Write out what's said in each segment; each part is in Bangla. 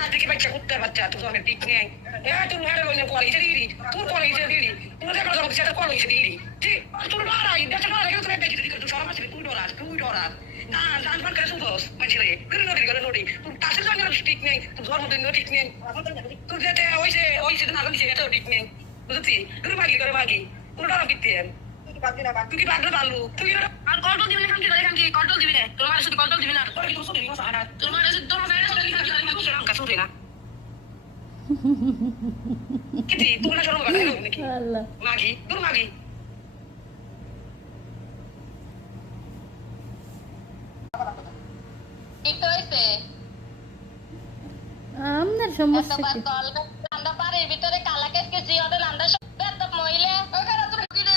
না দেখি বাচ্চা কুত্তে বাচ্চা তুই আমাকে ঠিক নেই তুই মেরে লইনে কলেজে দিলি তুই কলেজে দিলি তুই দেখো যখন সেটা কলেজে দিলি ঠিক তুই ডরাই দেখো না কেউ তুই বেঁচে দিলি তুই সব আছে তুই ডরাস না জান পান করে শুনছস মানুষের করে নড়ি তুই তাসের জন্য ঠিক নেই তুই জন্মদিন ঠিক নেই তুই যেতে ওইসে না দিছে এটাও ঠিক নেই বুঝছি তুই করে ভাগি তুই ডরা দিতে তুই কি বাগড়া বালু তুই আর কন্ট্রোল দিবি না খানকি কন্ট্রোল দিবি না তোর মায়ের সাথে কন্ট্রোল দিবি না তোর মায়ের সাথে তোর মায়ের সাথে কাছে উঠে না কিতি তুই না শরম করে নাকি আল্লাহ মাগি তোর মাগি কি কইছে আমনের সমস্যা কি আমরা পারে ভিতরে কালা কেস কি ওদের আমরা সব তো মহিলা ওখানে তো কি রে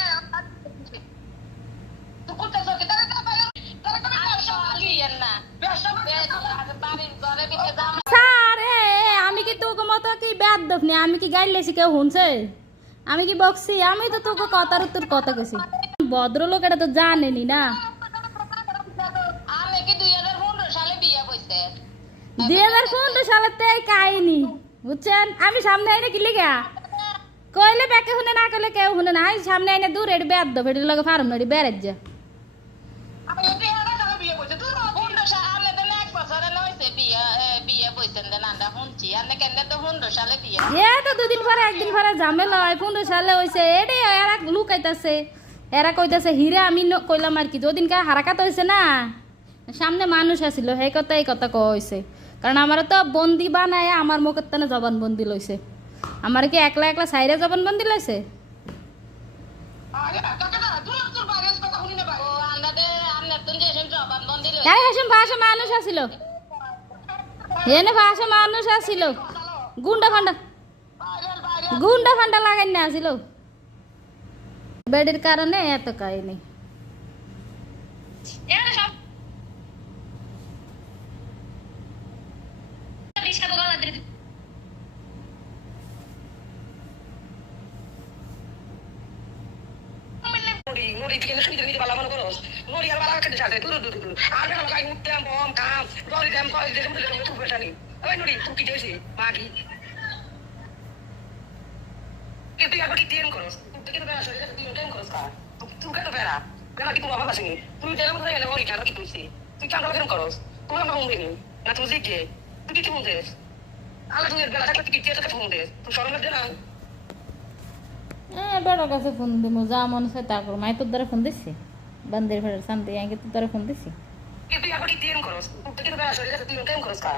তুই কোথা থেকে তারা তারা তুমি আসিয়েন না বাড়ির ঘরে ভিতরে দাম সারে আমি কি তোকে মতো কি ব্যাদ দফনি আমি কি গাইলেছি কেউ শুনছে আমি কি বকছি আমি তো তোকে কথার উত্তর কথা কইছি ভদ্রলোক এটা তো জানেনি না আমি কি 2015 সালে বিয়ে বইছে 2015 সালেতে কাহিনী বুঝছেন আমি সামনে আইনে কি লিগা কইলে ব্যাকে শুনে না কইলে কেউ শুনে না সামনে আইনে দূর এড় ব্যাদ দফ এড় লগে ফার্ম নড়ি বেরেজ যা আমি এটি হারা সালে বিয়ে বইছে তুই 15 সালে আমি তো এক বছরে নইছে বিয়ে বইছেন না না শুনছি আমি কেন তো 15 সালে বিয়ে তো দুদিন পরে একদিন পরে ঝামেলা হয় 15 সালে হইছে এডে এরা লুকাইতাছে এরা কইতাছে হিরে আমি কইলাম আর কি যদিনকা হারাকাত হইছে না সামনে মানুষ আসিল এই কথা কইছে কারণ আমার তো বন্দি বানায় আমার মুখের তানে জবানবন্দি লইছে আমার কি একলা একলা সাইরে জবানবন্দি লইছে তাই হাসিম ভাষা মানুষ আসিল এনে ভাষা মানুষ আসিল গুন্ডা ফান্ডা লাগাই না আসিল বেডের কারণে এত কাহিনী নড়ি থেকে সুবিধা নিতে পারলাম মনে করো নড়ি আর বালা খেতে সাথে দূর আর বেলা লাগাই উঠতাম বম কাম দড়ি দাম কয় যে তুই বেটানি ওই নড়ি তুই কি দিয়েছিস মাগি তুই আবার কি টিএম করস তুই কেন বেড়া শরীরে তুই টিএম করস কা তুই কেন বেড়া বেড়া কি তোমার বাবা সঙ্গে তুই যেরকম করে গেলে নড়ি কেন কি তুইছি তুই কেন কেন করস তুই আমার হুম দিনি না তুই জিগে তুই কি হুম দেস আলা তুই বেড়া থাকলে তুই কি চেয়ে হুম দেস তুই শরমের দে না বেড়ার কাছে ফোন দিব যা মনে হয় তা করো মাই তোর দ্বারা ফোন দিচ্ছি বান্দের ফেরার শান্তি আগে তোর দ্বারা ফোন দিচ্ছি তুই আবার কি টিএম করস তুই কেন বেড়া শরীরে তুই টিএম করস কা